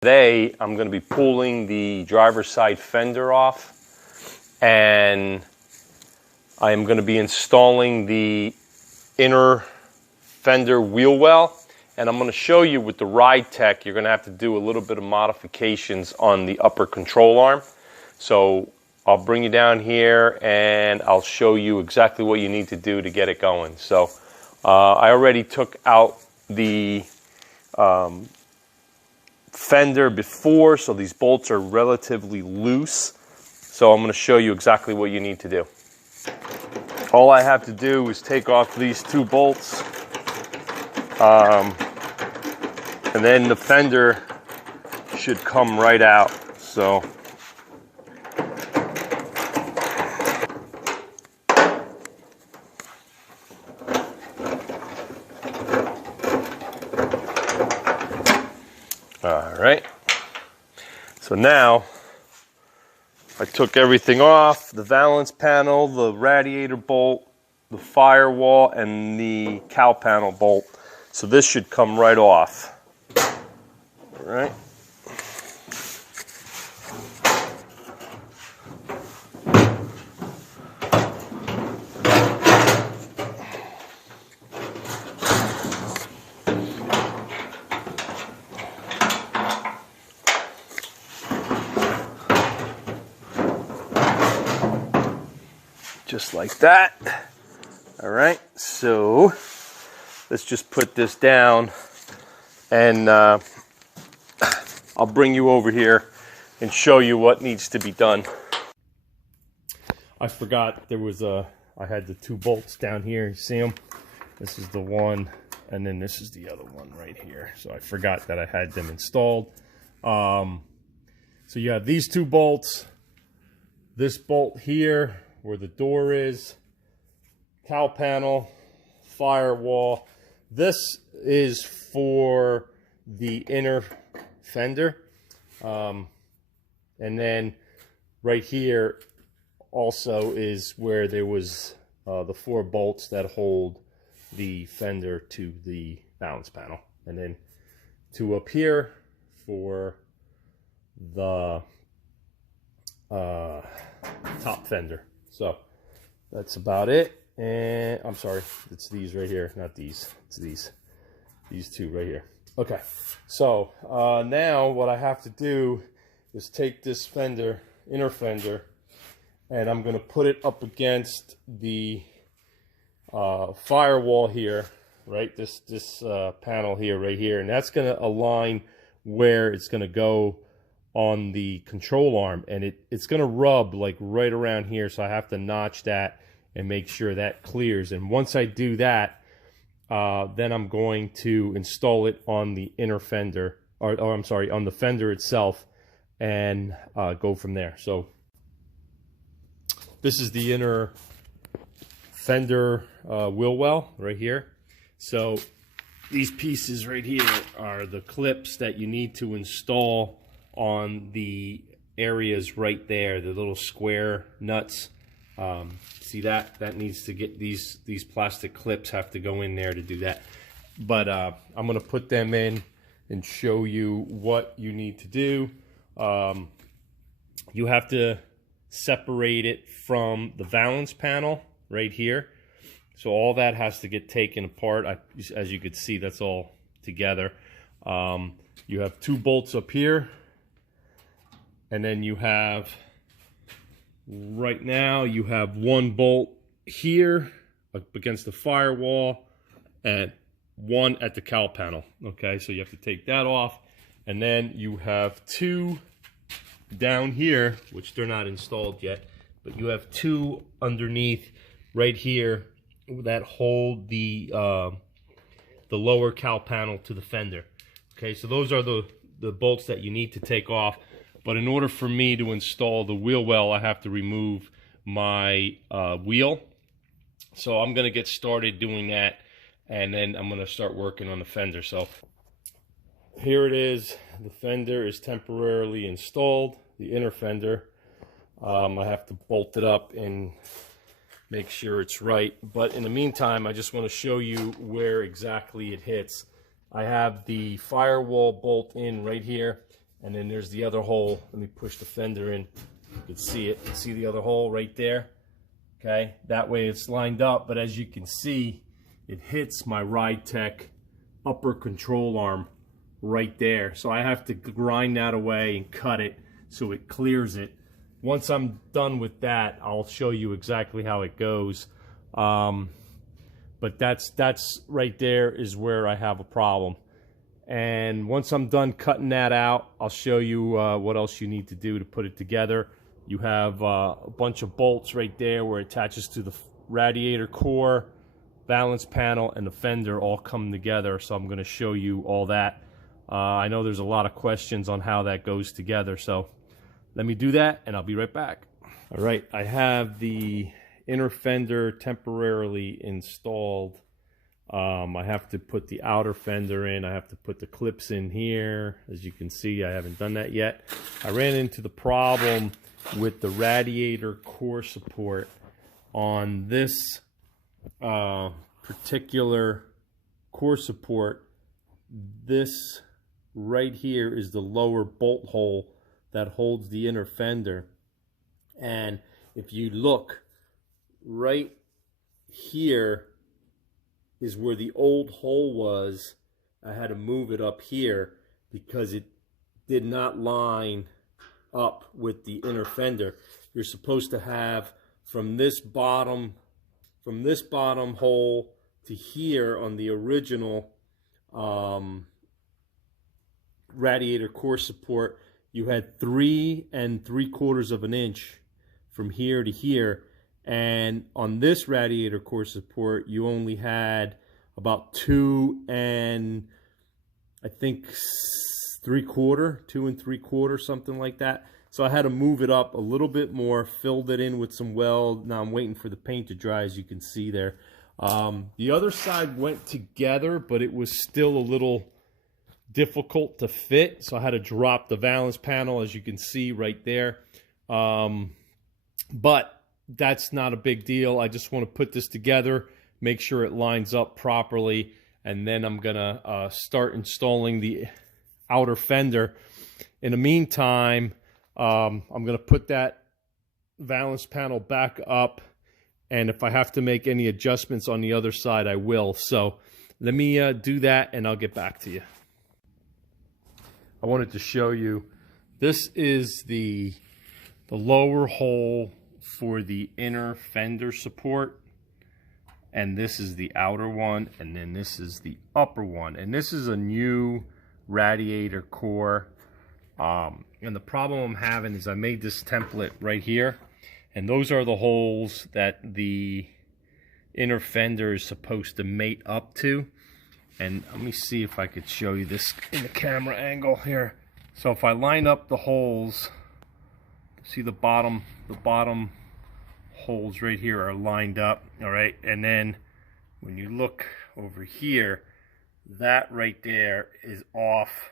Today I'm going to be pulling the driver's side fender off, and I am going to be installing the inner fender wheel well, and I'm going to show you with the Ride Tech you're going to have to do a little bit of modifications on the upper control arm. So I'll bring you down here and I'll show you exactly what you need to do to get it going. So I already took out the fender before, so these bolts are relatively loose. So I'm going to show you exactly what you need to do. All I have to do is take off these two bolts, and then the fender should come right out. So all right, so now I took everything off: the valance panel, the radiator bolt, the firewall, and the cowl panel bolt. So this should come right off. All right. Just like that. All right, so let's just put this down, and I'll bring you over here and show you what needs to be done. I forgot there was I had the two bolts down here. You see them? This is the one, and then this is the other one right here. So I forgot that I had them installed. So you have these two bolts, this bolt here where the door is, cowl panel, firewall. This is for the inner fender. And then right here also is where there was the four bolts that hold the fender to the balance panel. And then two up here for the top fender. So that's about it. And I'm sorry, it's these right here, not these. It's these two right here. Okay, so now what I have to do is take this fender, inner fender, and I'm going to put it up against the firewall here, right? This panel here, right here, and that's going to align where it's going to go on the control arm, and it's going to rub like right around here, so I have to notch that and make sure that clears. And once I do that, then I'm going to install it on the inner fender, or I'm sorry, on the fender itself, and go from there. So this is the inner fender wheel well right here. So these pieces right here are the clips that you need to install on the areas right there, the little square nuts. See that needs to get these plastic clips have to go in there to do that. But I'm going to put them in and show you what you need to do. You have to separate it from the valance panel right here. So all that has to get taken apart. As you can see, that's all together. You have two bolts up here, and then you have, right now, you have one bolt here up against the firewall and one at the cowl panel. Okay, so you have to take that off. And then you have two down here, which they're not installed yet, but you have two underneath right here that hold the lower cowl panel to the fender. Okay, so those are the bolts that you need to take off. But in order for me to install the wheel well, I have to remove my wheel. So I'm going to get started doing that, and then I'm going to start working on the fender. So here it is. The fender is temporarily installed, the inner fender. I have to bolt it up and make sure it's right. But in the meantime, I just want to show you where exactly it hits. I have the firewall bolt in right here, And then there's the other hole. Let me push the fender in. You can see it. You see the other hole right there? Okay, that way it's lined up, but as you can see, it hits my RideTech upper control arm right there. So I have to grind that away and cut it so it clears it. Once I'm done with that, I'll show you exactly how it goes. But that's right there is where I have a problem. And once I'm done cutting that out, I'll show you what else you need to do to put it together. You have a bunch of bolts right there where it attaches to the radiator core, balance panel, and the fender all come together. So I'm going to show you all that. I know there's a lot of questions on how that goes together. So let me do that and I'll be right back. All right, I have the inner fender temporarily installed. I have to put the outer fender in. I have to put the clips in here. As you can see, I haven't done that yet. I ran into the problem with the radiator core support on this particular core support. This right here is the lower bolt hole that holds the inner fender. And if you look right here is where the old hole was. I had to move it up here because it did not line up with the inner fender. You're supposed to have from this bottom hole to here on the original radiator core support, you had 3 3/4 of an inch from here to here. And on this radiator core support, you only had about 2 3/4, something like that. So I had to move it up a little bit more, filled it in with some weld. Now I'm waiting for the paint to dry, as you can see there. The other side went together, but it was still a little difficult to fit. So I had to drop the valance panel, as you can see right there. But that's not a big deal. I just want to put this together, make sure it lines up properly, and then I'm gonna start installing the outer fender. In the meantime, I'm gonna put that valance panel back up, and if I have to make any adjustments on the other side, I will. So let me do that and I'll get back to you. I wanted to show you, this is the lower hole for the inner fender support, and this is the outer one, and then this is the upper one, and this is a new radiator core. And the problem I'm having is I made this template right here, and those are the holes that the inner fender is supposed to mate up to. And let me see if I could show you this in the camera angle here. So if I line up the holes, see the bottom holes right here are lined up, all right? And then when you look over here, that right there is off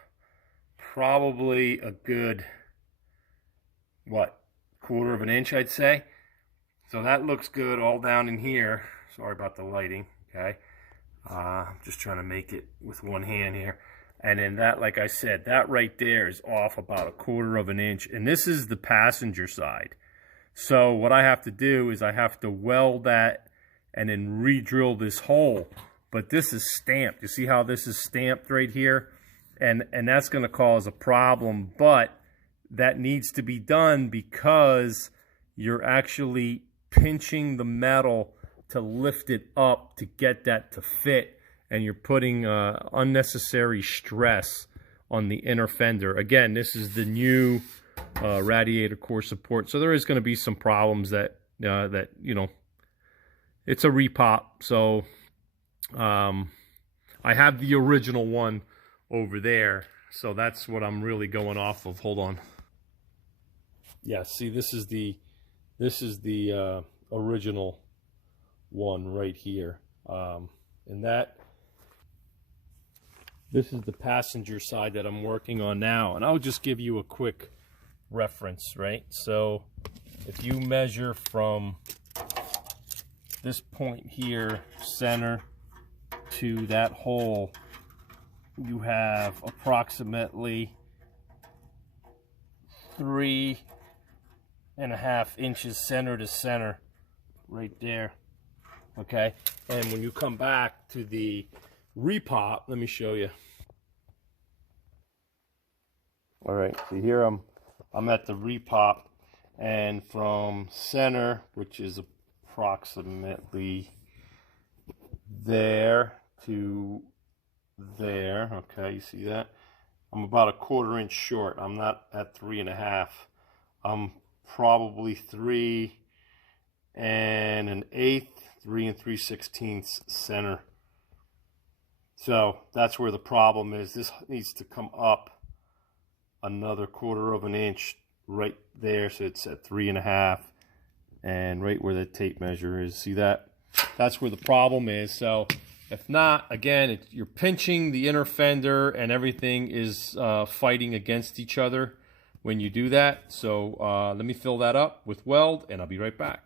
probably a good, what, 1/4 of an inch, I'd say. So that looks good all down in here. Sorry about the lighting, okay? I'm just trying to make it with one hand here. And then that, like I said, that right there is off about 1/4 of an inch. And this is the passenger side. So what I have to do is I have to weld that and then re-drill this hole. But this is stamped. You see how this is stamped right here? And that's going to cause a problem. But that needs to be done because you're actually pinching the metal to lift it up to get that to fit, and you're putting unnecessary stress on the inner fender. Again, this is the new radiator core support, so there is going to be some problems that you know, it's a repop. So I have the original one over there, so that's what I'm really going off of. Hold on. Yeah, see, this is the original one right here, and this is the passenger side that I'm working on now. And I'll just give you a quick reference, right? So if you measure from this point here, center, to that hole, you have approximately 3.5 inches center to center right there. Okay, and when you come back to the repop, let me show you. All right, so here I'm at the repop, and from center, which is approximately there to there, okay, you see that? I'm about a 1/4 inch short. I'm not at 3.5. I'm probably 3 1/8, 3 3/16 center. So that's where the problem is. This needs to come up another 1/4 inch right there, so it's at 3.5, and right where the tape measure is. See that? That's where the problem is. So if not, again, you're pinching the inner fender, and everything is fighting against each other when you do that. So let me fill that up with weld, and I'll be right back.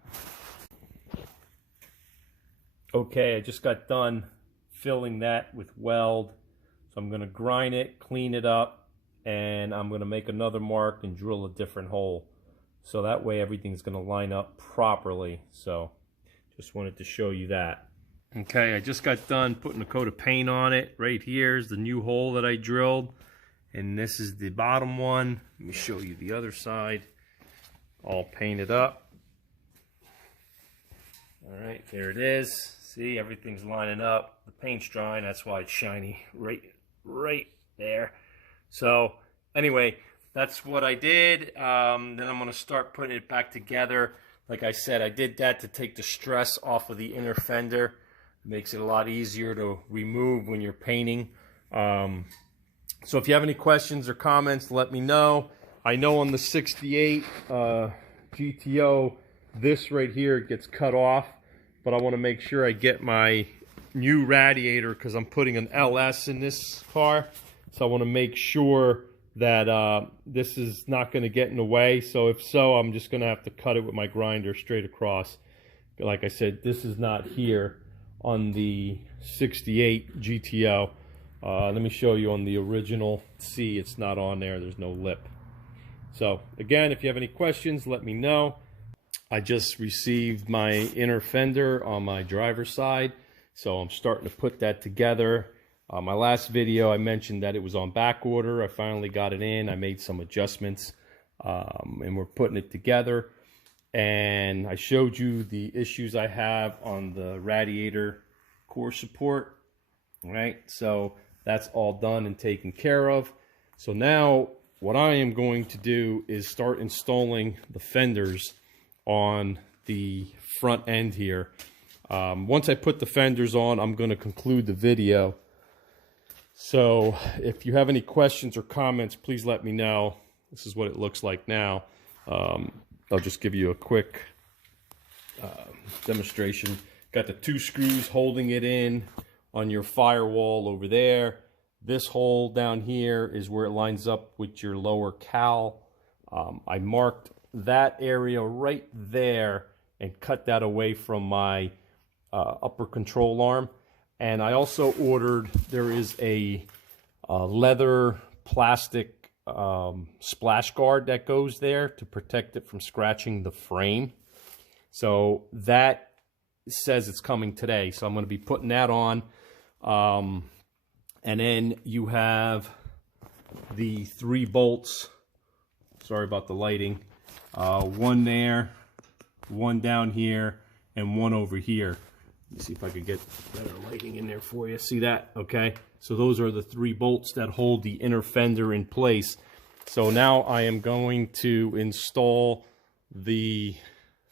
Okay, I just got done filling that with weld. So I'm going to grind it, clean it up, and I'm going to make another mark and drill a different hole. So that way everything's going to line up properly. So just wanted to show you that. Okay, I just got done putting a coat of paint on it. Right here is the new hole that I drilled, and this is the bottom one. Let me show you the other side. All painted up. All right, there it is. See, everything's lining up. The paint's drying, that's why it's shiny right there. So anyway, that's what I did. Then I'm going to start putting it back together. Like I said, I did that to take the stress off of the inner fender. It makes it a lot easier to remove when you're painting. So if you have any questions or comments, let me know. I know on the 68 GTO, this right here gets cut off, but I want to make sure I get my new radiator because I'm putting an LS in this car. So I want to make sure that this is not going to get in the way. So if so, I'm just going to have to cut it with my grinder straight across. Like I said, this is not here on the 68 GTO. Let me show you on the original. See, it's not on there. There's no lip. So again, if you have any questions, let me know. I just received my inner fender on my driver's side, so I'm starting to put that together. My last video, I mentioned that it was on back order. I finally got it in. I made some adjustments, and we're putting it together. And I showed you the issues I have on the radiator core support. Right, so that's all done and taken care of. So now what I am going to do is start installing the fenders on the front end here. Once I put the fenders on, I'm going to conclude the video. So if you have any questions or comments, please let me know. This is what it looks like now. I'll just give you a quick demonstration. Got the 2 screws holding it in on your firewall over there. This hole down here is where it lines up with your lower cowl. I marked that area right there and cut that away from my upper control arm. And I also ordered, there is a leather plastic splash guard that goes there to protect it from scratching the frame. So that says it's coming today, so I'm going to be putting that on. And then you have the 3 bolts. Sorry about the lighting. One there, one down here, and one over here. Let me see if I could get better lighting in there for you. See that? Okay. So those are the 3 bolts that hold the inner fender in place. So now I am going to install the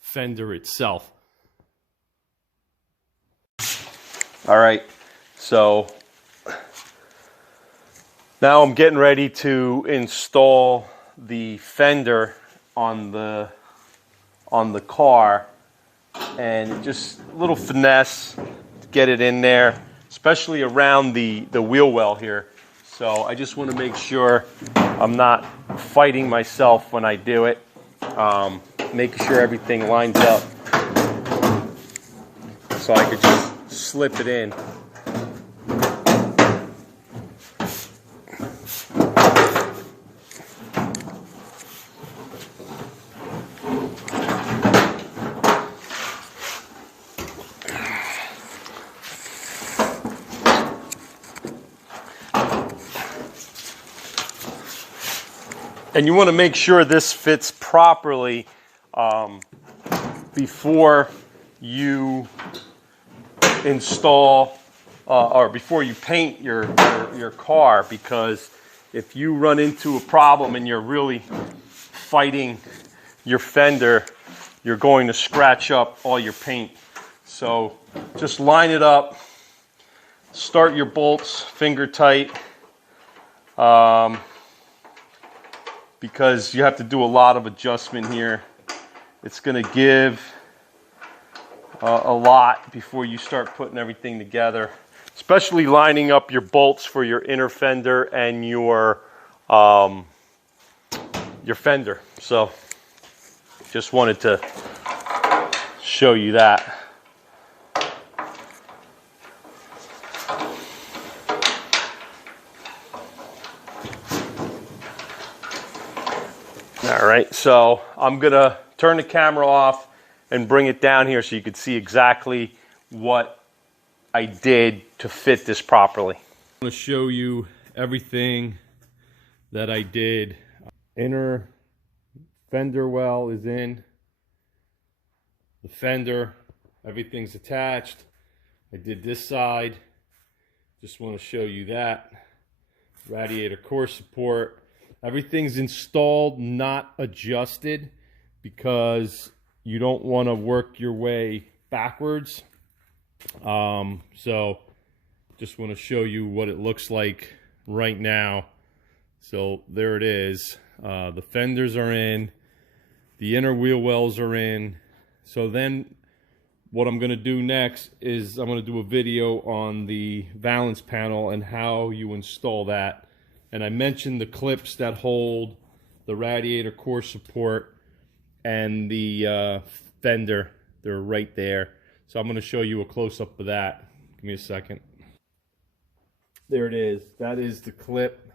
fender itself. All right. So now I'm getting ready to install the fender on the car, and just a little finesse to get it in there, especially around the wheel well here. So I just want to make sure I'm not fighting myself when I do it, making sure everything lines up so I could just slip it in. And you want to make sure this fits properly before you install or before you paint your car, because if you run into a problem and you're really fighting your fender, you're going to scratch up all your paint. So just line it up, start your bolts finger tight, because you have to do a lot of adjustment here. It's going to give a lot before you start putting everything together, especially lining up your bolts for your inner fender and your fender. So just wanted to show you that. All right, so I'm gonna turn the camera off and bring it down here so you can see exactly what I did to fit this properly. I'm gonna show you everything that I did. Inner fender well is in. The fender, everything's attached. I did this side. Just want to show you that. Radiator core support. Everything's installed, not adjusted, because you don't want to work your way backwards. So just want to show you what it looks like right now. So there it is. The fenders are in. The inner wheel wells are in. So then what I'm going to do next is I'm going to do a video on the valance panel and how you install that. And I mentioned the clips that hold the radiator core support and the fender. They're right there. So I'm going to show you a close-up of that. Give me a second. There it is. That is the clip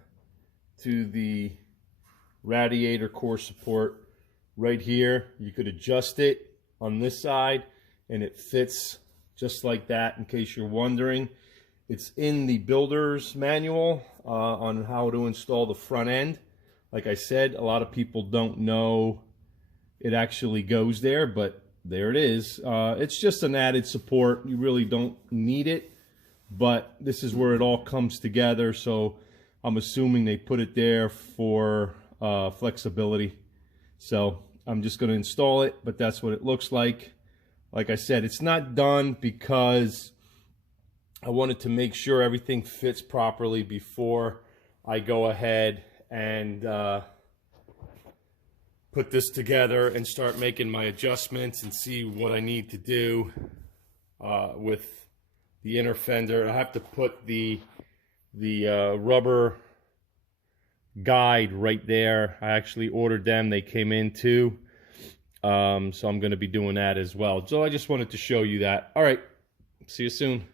to the radiator core support right here. You could adjust it on this side and it fits just like that, in case you're wondering. It's in the builder's manual on how to install the front end. Like I said, a lot of people don't know it actually goes there, but there it is. It's just an added support. You really don't need it, but this is where it all comes together. So I'm assuming they put it there for flexibility. So I'm just going to install it, but that's what it looks like. Like I said, it's not done because I wanted to make sure everything fits properly before I go ahead and put this together and start making my adjustments and see what I need to do with the inner fender. I have to put the rubber guide right there. I actually ordered them. They came in too. So I'm going to be doing that as well. So I just wanted to show you that. All right. See you soon.